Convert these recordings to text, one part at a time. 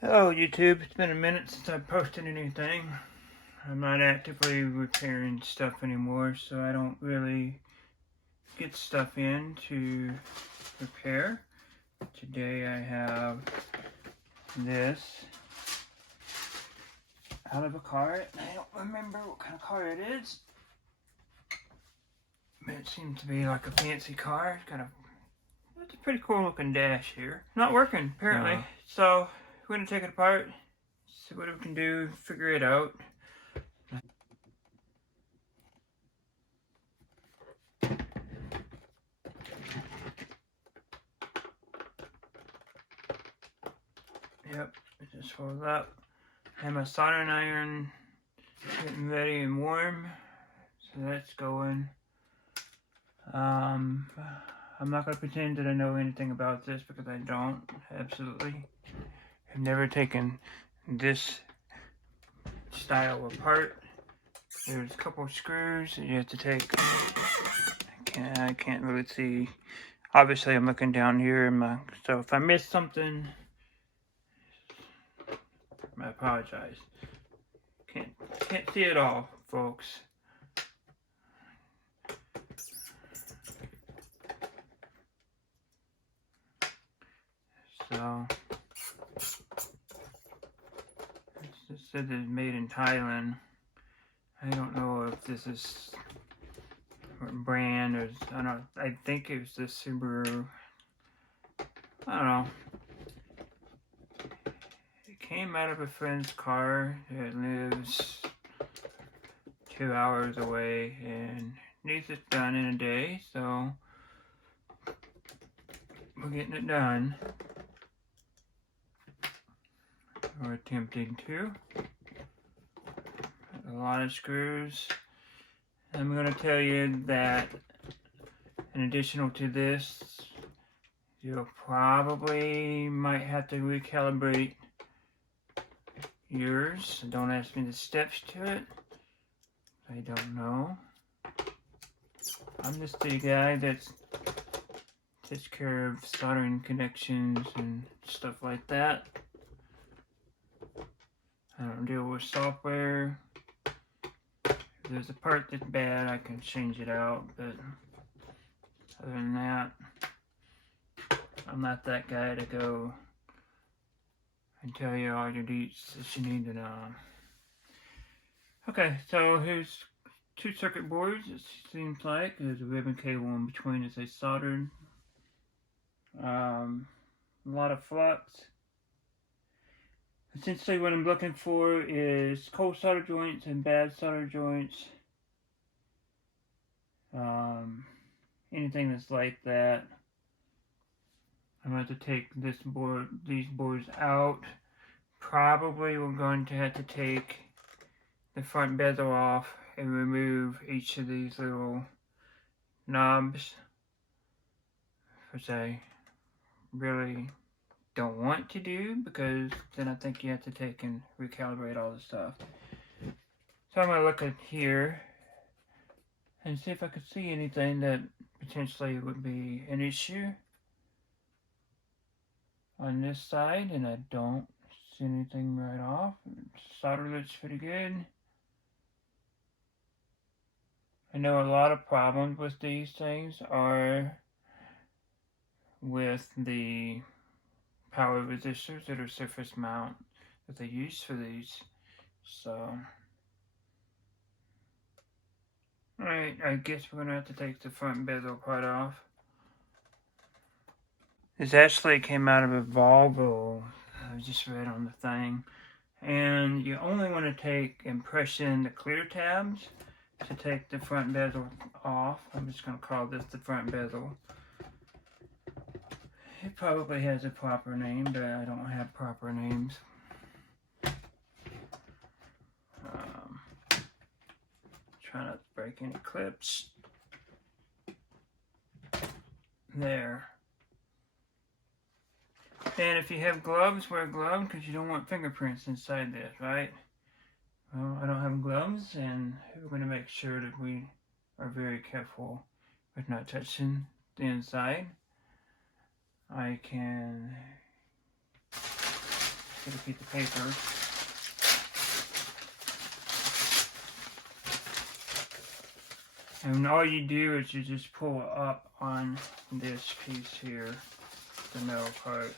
Hello YouTube, it's been a minute since I've posted anything. I'm not actively repairing stuff anymore, so I don't really get stuff in to repair. Today I have this out of a car. I don't remember what kind of car it is, but it seems to be like a fancy car. It's a pretty cool looking dash here. Not working apparently, so we're gonna take it apart, see what we can do, figure it out. Yep, it just folds up. I have my soldering iron getting ready and warm, so that's going. I'm not going to pretend that I know anything about this because I don't, absolutely. I've never taken this style apart. There's a couple of screws that you have to take. I can't really see. Obviously, I'm looking down here, so if I miss something, I apologize. Can't see it all, folks. So it said it's made in Thailand. I don't know if this is what brand or I think it was the Subaru. I don't know. It came out of a friend's car that lives 2 hours away and needs it done in a day, so we're getting it done. Or attempting to. A lot of screws. I'm going to tell you that in addition to this, you probably might have to recalibrate yours. Don't ask me the steps to it. I don't know. I'm just the guy that takes care of soldering connections and stuff like that. I don't deal with software. If there's a part that's bad, I can change it out, but other than that, I'm not that guy to go and tell you all your deets that you need to know. Okay, so here's 2 circuit boards, it seems like. There's a ribbon cable in between as they soldered. A lot of flux. Essentially what I'm looking for is cold solder joints and bad solder joints. Anything that's like that. I'm going to take these boards out. Probably we're going to have to take the front bezel off and remove each of these little knobs, which I really don't want to do because then I think you have to take and recalibrate all the stuff. So I'm going to look at here and see if I can see anything that potentially would be an issue on this side, and I don't see anything right off. Solder looks pretty good. I know a lot of problems with these things are with the power resistors that are surface mount that they use for these. So, alright, I guess we're gonna have to take the front bezel part off. This actually came out of a Volvo. I just read on the thing. And you only want to take and press in the clear tabs to take the front bezel off. I'm just going to call this the front bezel. It probably has a proper name, but I don't have proper names. Try not to break any clips. There. And if you have gloves, wear gloves because you don't want fingerprints inside this, right? Well, I don't have gloves, and we're going to make sure that we are very careful with not touching the inside. I can to keep the paper. And all you do is you just pull up on this piece here, the metal part.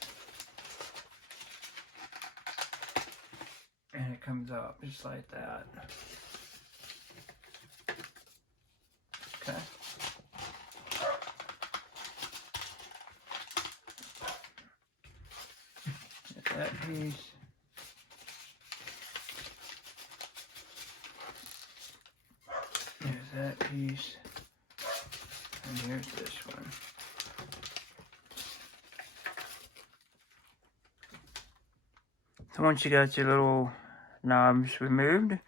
And it comes up just like that. Okay. Get that piece. There's that piece. And here's this one. So once you got your little knobs removed,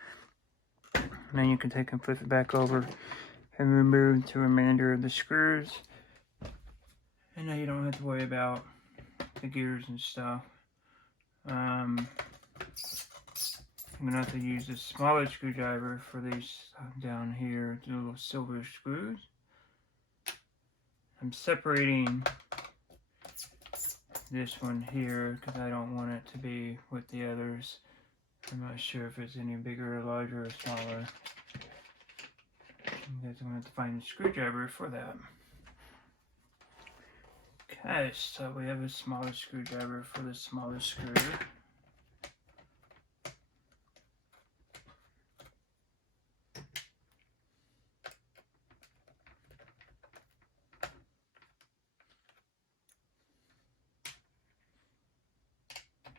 then you can take and flip it back over and remove the remainder of the screws. And now you don't have to worry about the gears and stuff. I'm gonna have to use a smaller screwdriver for these down here, the little silver screws. I'm separating this one here because I don't want it to be with the others. I'm not sure if it's any bigger or larger or smaller. I'm going to have to find a screwdriver for that. Okay, so we have a smaller screwdriver for the smaller screw.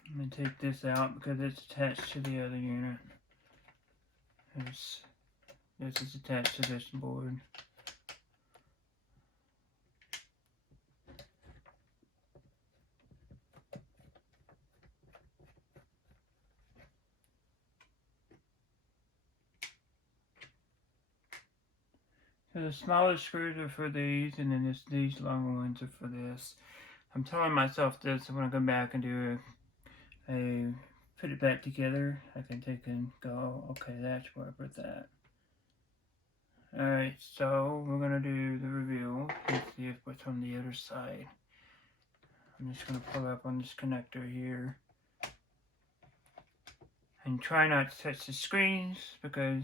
I'm going to take this out because it's attached to the other unit. This is attached to this board. So the smaller screws are for these, and then these longer ones are for this. I'm telling myself this, I'm going to go back and do put it back together. I can take and go, okay, that's where I put that. Alright, so we're going to do the reveal. Let's see if what's on the other side. I'm just going to pull up on this connector here. And try not to touch the screens because,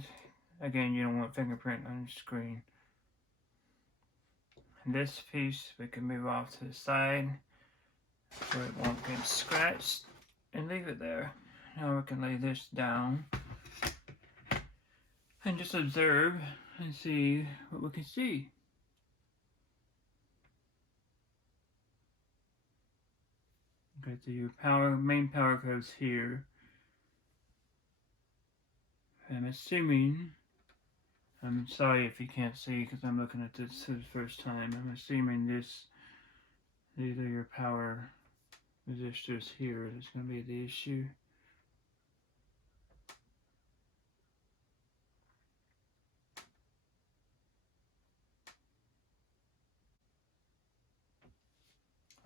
again, you don't want fingerprint on the screen. And this piece we can move off to the side so it won't get scratched and leave it there. Now we can lay this down and just observe and see what we can see. Okay, so your main power goes here. I'm assuming, I'm sorry if you can't see because I'm looking at this for the first time. I'm assuming these are your power resistors here. That's going to be the issue.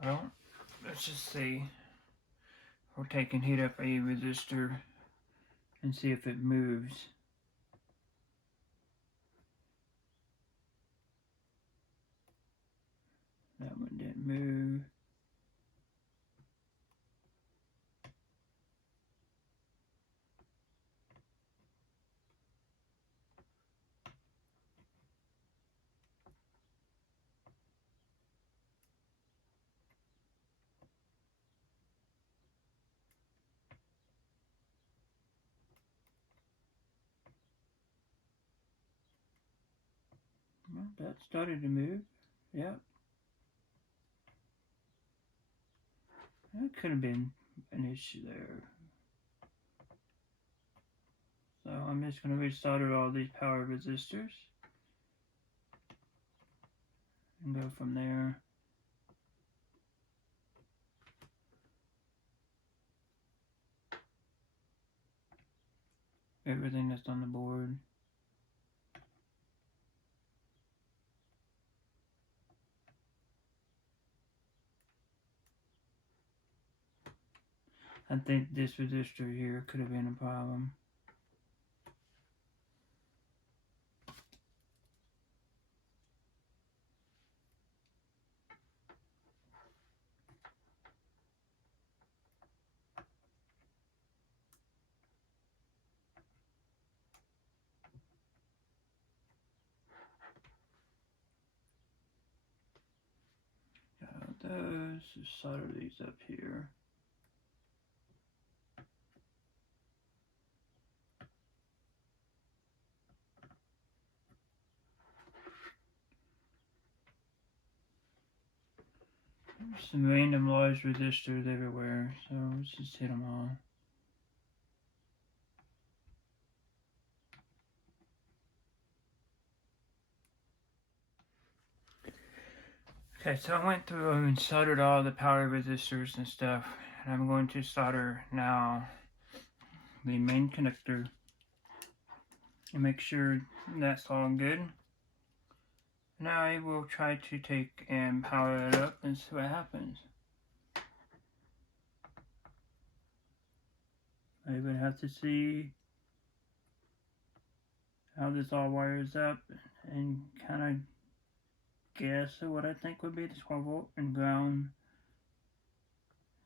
Well, let's just see. We'll take and heat up a resistor and see if it moves. That one didn't move. Well, that started to move. Yep. That could have been an issue there. So I'm just going to resolder all these power resistors and go from there. Everything that's on the board. I think this resistor here could have been a problem. let's just solder these up here. There's some random large resistors everywhere, so let's just hit them all. Okay, so I went through and soldered all the power resistors and stuff, and I'm going to solder now the main connector and make sure that's all good. Now I will try to take and power it up and see what happens. I would have to see how this all wires up and kind of guess at what I think would be the 12 volt and ground.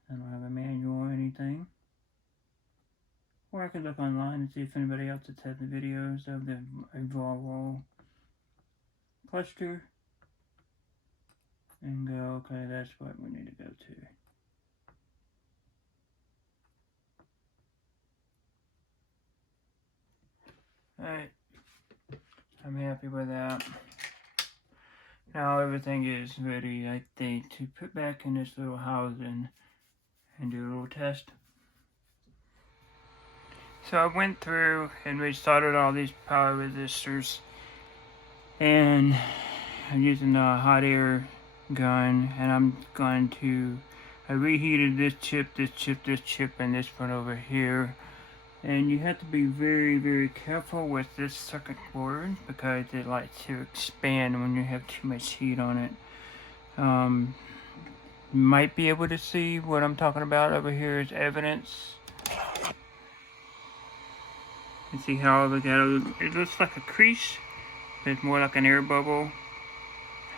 I don't have a manual or anything. Or I could look online and see if anybody else has had the videos of the Volvo cluster and go, okay, that's what we need to go to. Alright, I'm happy with that. Now everything is ready, I think, to put back in this little housing and do a little test. So I went through and restarted all these power resistors, and I'm using a hot air gun, and I'm going to, I reheated this chip, and this one over here. And you have to be very, very careful with this circuit board because it likes to expand when you have too much heat on it. You might be able to see what I'm talking about over here is evidence. You see how it looks like a crease, but it's more like an air bubble.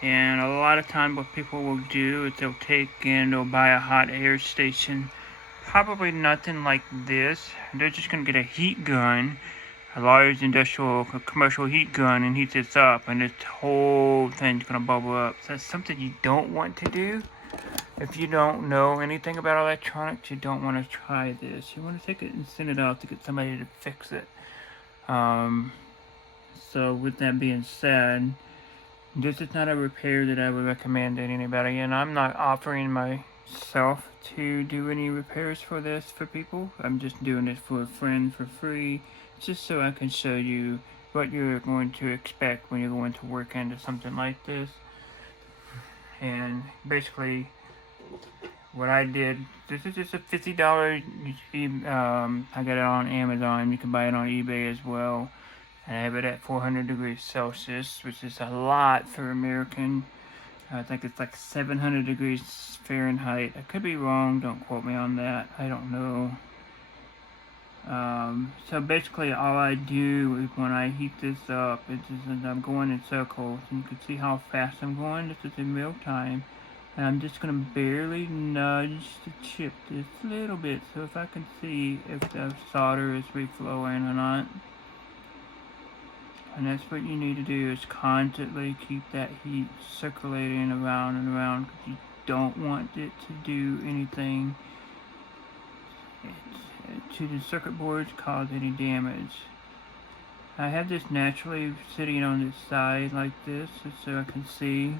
And a lot of times what people will do is they'll take and they'll buy a hot air station. Probably nothing like this. They're just going to get a heat gun, a large industrial, commercial heat gun, and heat this up, and this whole thing's going to bubble up. So that's something you don't want to do. If you don't know anything about electronics, you don't want to try this. You want to take it and send it out to get somebody to fix it. So with that being said, this is not a repair that I would recommend to anybody, and I'm not offering myself to do any repairs for this for people. I'm just doing it for a friend for free, just so I can show you what you're going to expect when you're going to work into something like this. And basically what I did, this is just a $50, I got it on Amazon. You can buy it on eBay as well. I have it at 400 degrees Celsius, which is a lot for American. I think it's like 700 degrees Fahrenheit. I could be wrong, don't quote me on that. I don't know. So basically all I do is when I heat this up, it's just, I'm going in circles, and you can see how fast I'm going. This is in real time. And I'm just going to barely nudge the chip just a little bit, so if I can see if the solder is reflowing or not. And that's what you need to do, is constantly keep that heat circulating around and around, because you don't want it to do anything to the circuit boards, cause any damage. I have this naturally sitting on this side like this, just so I can see.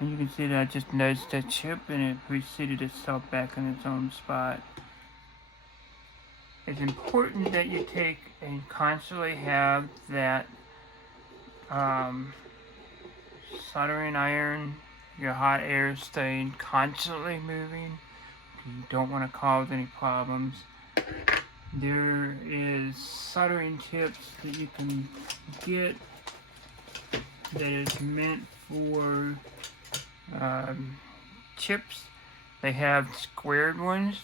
And you can see that I just nudged that chip and it reseated itself back in its own spot. It's important that you take and constantly have that soldering iron, your hot air staying constantly moving. You don't want to cause any problems. There is soldering tips that you can get that is meant for chips. They have squared ones.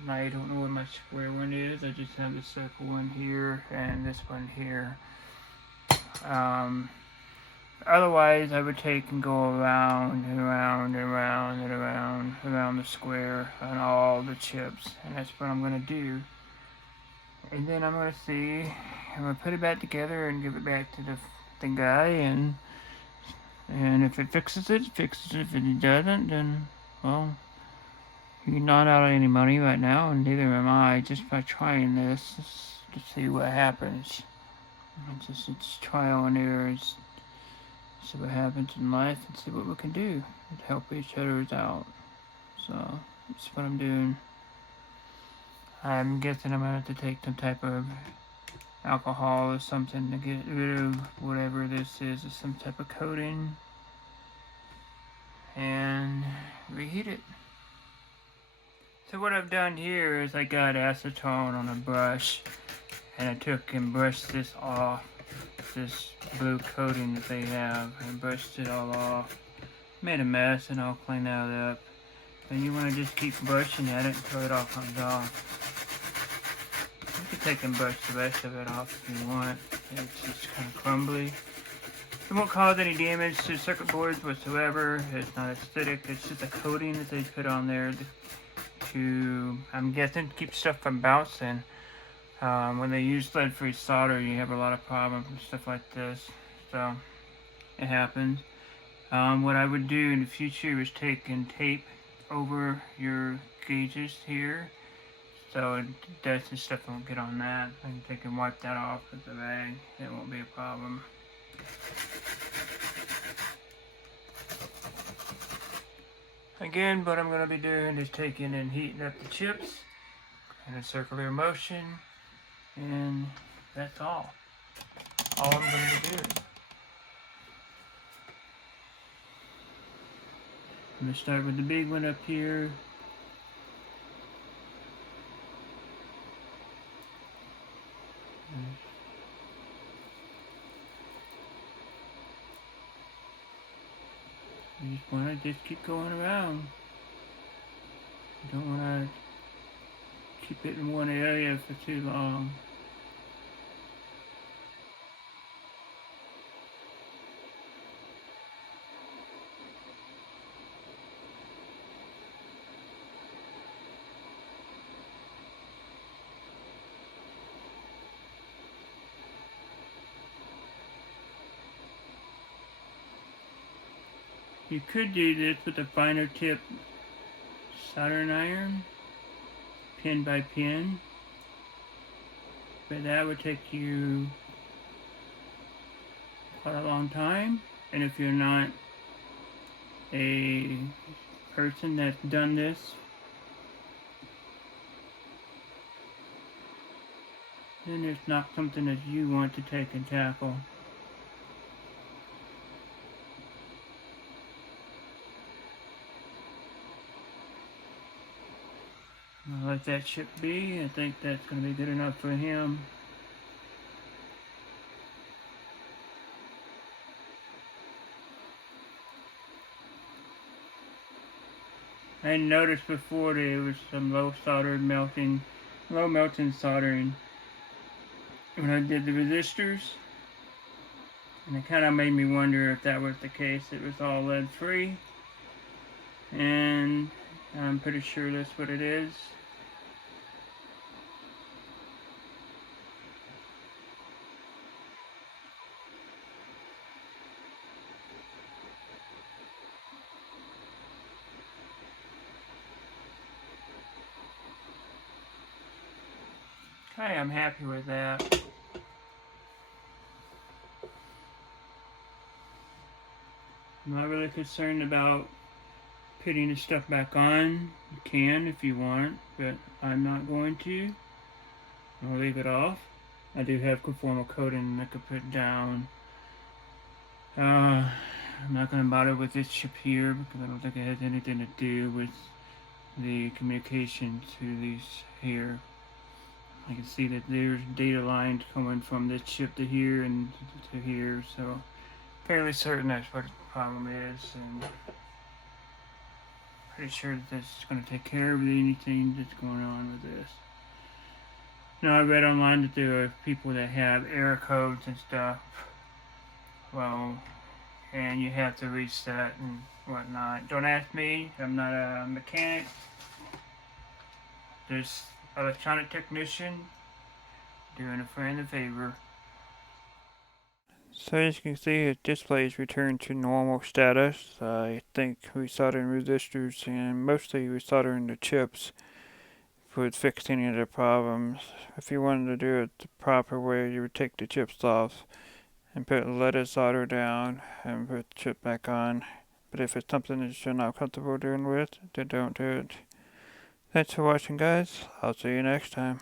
And I don't know what my square one is. I just have the circle one here and this one here. Otherwise, I would take and go around and around and around and around the square on all the chips, and that's what I'm going to do. And then I'm going to see, I'm going to put it back together and give it back to the guy, and if it fixes it, it fixes it. If it doesn't, then well, you're not out of any money right now, and neither am I, just by trying this to see what happens. It's trial and error. See what happens in life and see what we can do to help each other out. So that's what I'm doing. I'm guessing I'm gonna have to take some type of alcohol or something to get rid of whatever this is, or some type of coating, and reheat it. So what I've done here is I got acetone on a brush, and I took and brushed this off, this blue coating that they have. I brushed it all off. Made a mess, and I'll clean that up. And you want to just keep brushing at it until it all comes off. You can take and brush the rest of it off if you want. It's just kind of crumbly. It won't cause any damage to circuit boards whatsoever. It's not acidic. It's just a coating that they put on there to, I'm guessing, keep stuff from bouncing. When they use lead-free solder, you have a lot of problems and stuff like this. So it happens. What I would do in the future is take and tape over your gauges here, so dust and stuff won't get on that. I can take and wipe that off with the rag. It won't be a problem. Again, what I'm going to be doing is taking and heating up the chips in a circular motion, and that's all I'm going to do. I'm going to start with the big one up here. You just want to keep going around. You don't want to keep it in one area for too long. You could do this with a finer tip soldering iron, pin by pin, but that would take you quite a long time. And if you're not a person that's done this, then it's not something that you want to take and tackle. I'll let that chip be. I think that's going to be good enough for him. I noticed before that it was some low melting soldering when I did the resistors, and it kind of made me wonder if that was the case. It was all lead free, and I'm pretty sure that's what it is. Okay, I'm happy with that. I'm not really concerned about putting the stuff back on. You can if you want, but I'm not going to. I'll leave it off. I do have conformal coating I could put down. I'm not going to bother with this chip here because I don't think it has anything to do with the communication to these here. I can see that there's data lines coming from this chip to here and to here, so fairly certain that's what the problem is, and pretty sure that this is going to take care of anything that's going on with this. Now, I read online that there are people that have error codes and stuff, well, and you have to reset and whatnot. Don't ask me, I'm not a mechanic. There's electronic technician doing a friend a favor. So as you can see, the display is returned to normal status. I think resoldering resistors and mostly resoldering the chips would fix any of the problems. If you wanted to do it the proper way, you would take the chips off and let it solder down and put the chip back on. But if it's something that you're not comfortable doing with, then don't do it. Thanks for watching, guys. I'll see you next time.